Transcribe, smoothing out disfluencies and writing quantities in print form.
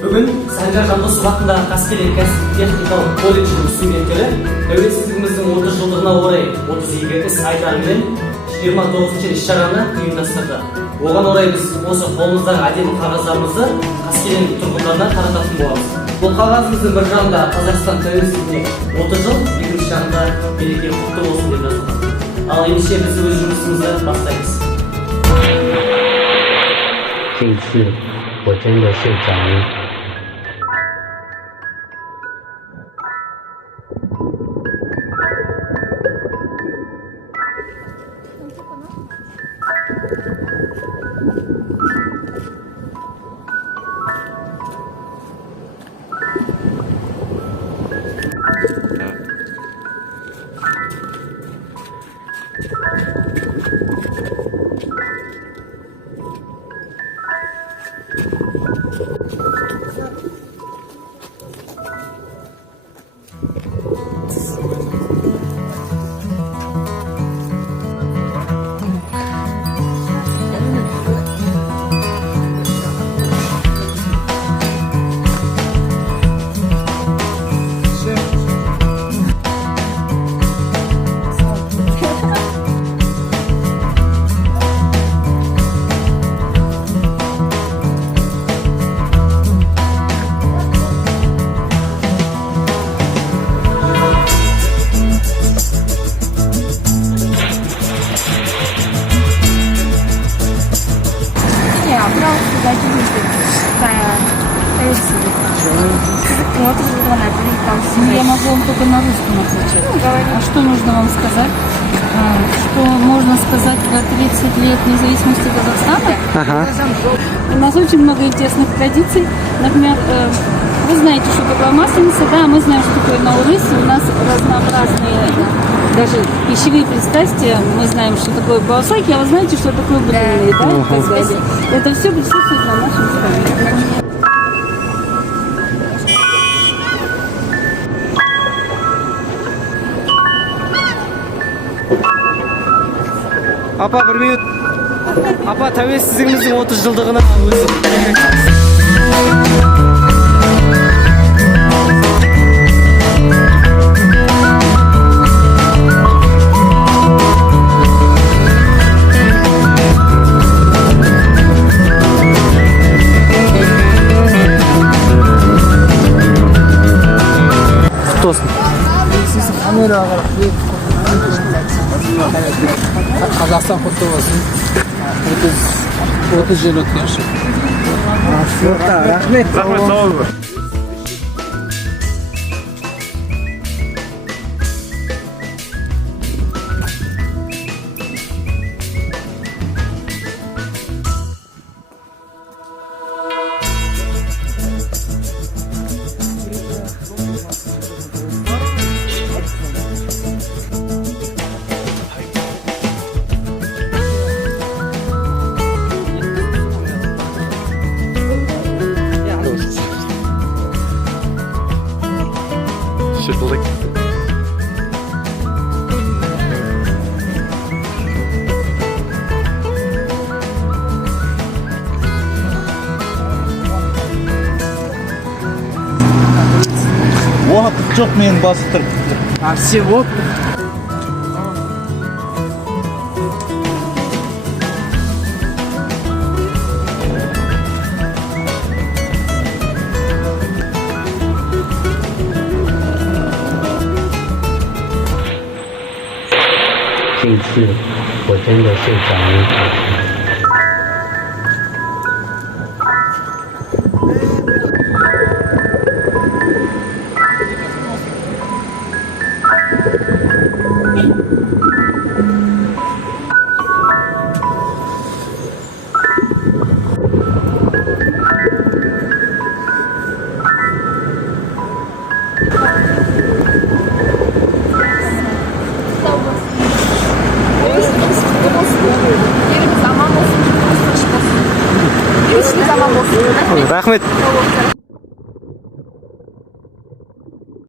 Бүгін Санжар Жандосов атындағы Қаскелең кәсіптік-техникалық колледжінің студенттері тәуелсіздігіміздің 30 жылдығына орай 32 іс айтарымен 29-ші іс-шараны ұйымдастырды. Оған орай біз осы қолымыздағы әдемі қағаздарымызды Қаскелең тұрғындарына тарататын боламыз. Бұл қағазымыздың бір жағында Қазақстан тәуелсіздігіне 30 жыл, екінші жағында береке құтты болсын деп жазылған. Ал ендеше біз өз жұмысымызды бастаймыз. 这一次我真的睡着了。Я могу вам только на русском отвечать. А что нужно вам сказать? Что можно сказать про 30 лет независимости Казахстана? У нас очень много интересных традиций. Например, вы знаете, что такое масленица, да, мы знаем, что такое наурыз. У нас разнообразные даже пищевые пристрастия. Мы знаем, что такое баосаки, а вы знаете, что такое блины, да, и так далее. Это все присутствует на нашем столе. Апа, бір минут. Апа, тәуелсіздігіміздің 30 жылдығына өзі. Құтты болсын. Қазақстан құтты болсын. 30 жыл өткен үшін. Рахмет. Рахмет, сау болыңыз. Şıklık. Уақыт жоқ мен басып тұрып. Все вот.这一次我真的睡着了。Рахмет.